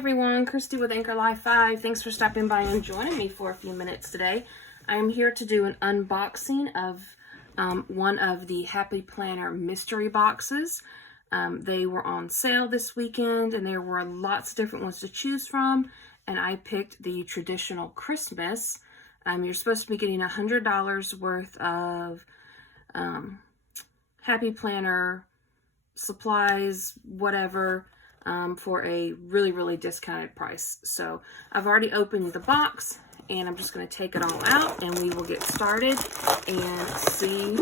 everyone, Christy with Anchor Life 5. Thanks for stopping by and joining me for a few minutes today. I'm here to do an unboxing of one of the Happy Planner mystery boxes. They were on sale this weekend and there were lots of different ones to choose from, and I picked the traditional Christmas. You're supposed to be getting $100 worth of Happy Planner supplies, whatever, for a really discounted price. So I've already opened the box and I'm just going to take it all out and we will get started and see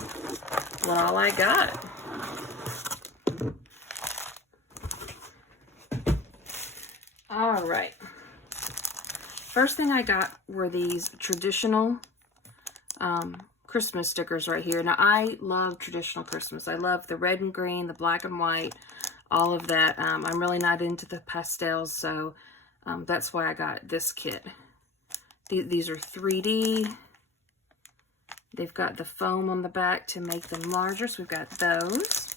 what all I got. All right. First thing I got were these traditional Christmas stickers right here. Now, I love traditional Christmas. I love the red and green, the black and white, all of that. I'm really not into the pastels, so that's why I got this kit. These are 3D. They've got the foam on the back to make them larger, so we've got those.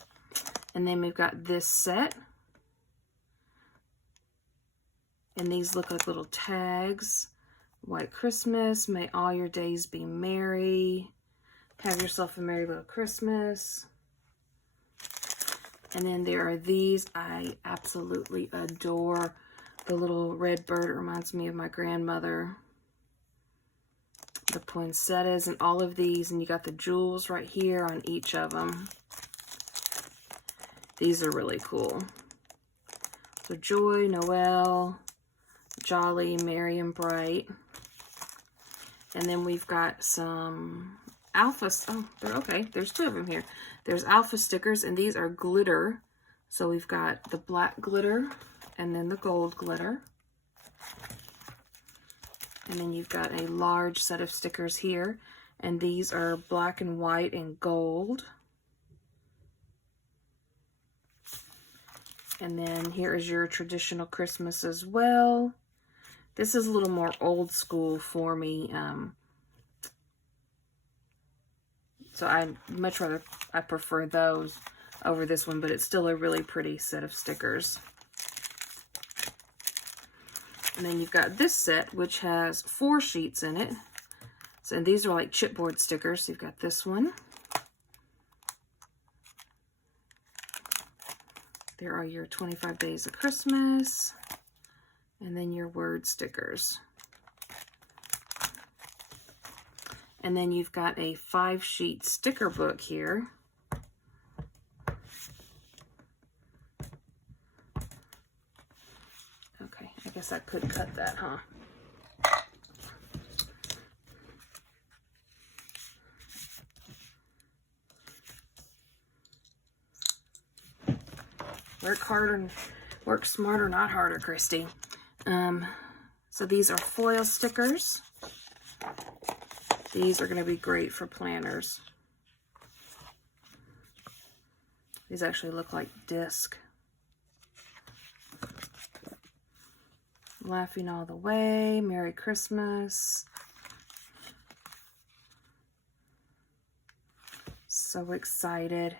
And then we've got this set. And these look like little tags. White Christmas, may all your days be merry. Have yourself a merry little Christmas. And then there are these. I absolutely adore the little red bird. It reminds me of my grandmother. The poinsettias and all of these. And you got the jewels right here on each of them. These are really cool. So Joy, Noel, Jolly, Merry, and Bright. And then we've got some Alpha. Oh, okay. There's two of them here. There's Alpha stickers, and these are glitter. So we've got the black glitter and then the gold glitter. And then you've got a large set of stickers here, and these are black and white and gold. And then here is your traditional Christmas as well. This is a little more old school for me. So I prefer those over this one, but it's still a really pretty set of stickers. And then you've got this set, which has 4 sheets in it. So, and these are like chipboard stickers. So you've got this one. There are your 25 Days of Christmas. And then your word stickers. And then you've got a 5-sheet sticker book here. Okay, I guess I could cut that, huh? Work harder, work smarter, not harder, Christy. So these are foil stickers. These are going to be great for planners. These actually look like disc. Laughing all the way, Merry Christmas. So excited.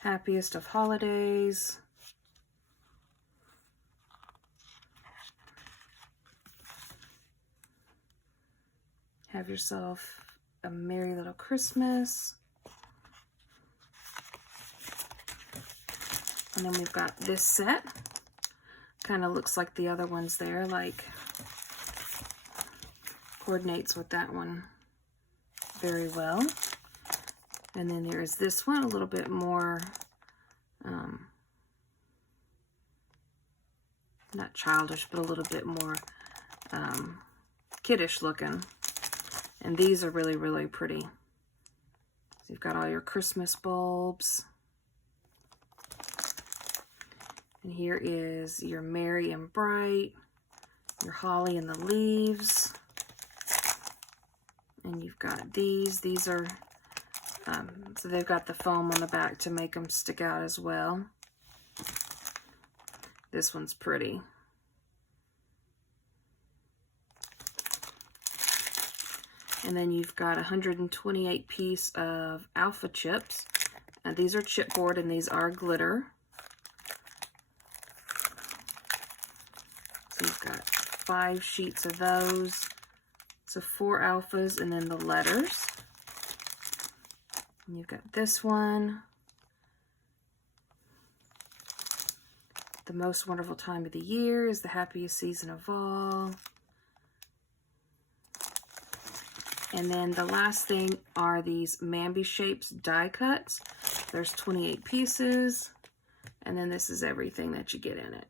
Happiest of holidays. Have yourself a merry little Christmas. And then we've got this set. Kind of looks like the other ones there, like coordinates with that one very well. And then there is this one, a little bit more, not childish, but a little bit more kiddish looking. And these are really pretty. So you've got all your Christmas bulbs. And here is your Merry and Bright, your holly and the leaves. And you've got these. These are, so they've got the foam on the back to make them stick out as well. This one's pretty. And then you've got 128 piece of Alpha chips. These are chipboard and these are glitter. You've got 5 sheets of those. So 4 alphas and then the letters. And you've got this one. The most wonderful time of the year is the happiest season of all. And then the last thing are these Mambi Shapes die cuts. There's 28 pieces. And then this is everything that you get in it.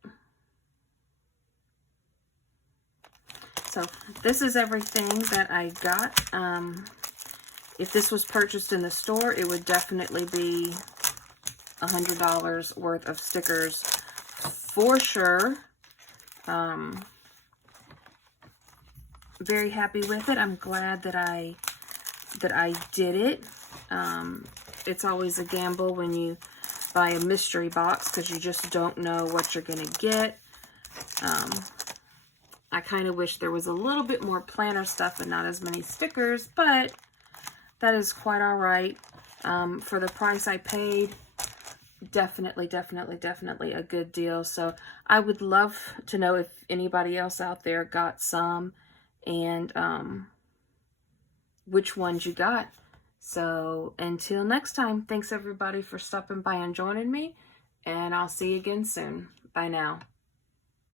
So this is everything that I got. If this was purchased in the store, it would definitely be $100 worth of stickers for sure. Very happy with it. I'm glad that I did it. It's always a gamble when you buy a mystery box because you just don't know what you're gonna get. I kind of wish there was a little bit more planner stuff and not as many stickers, but that is quite all right. For the price I paid, definitely a good deal. So I would love to know if anybody else out there got some and which ones you got. So until next time, thanks everybody for stopping by and joining me, and I'll see you again soon. Bye now.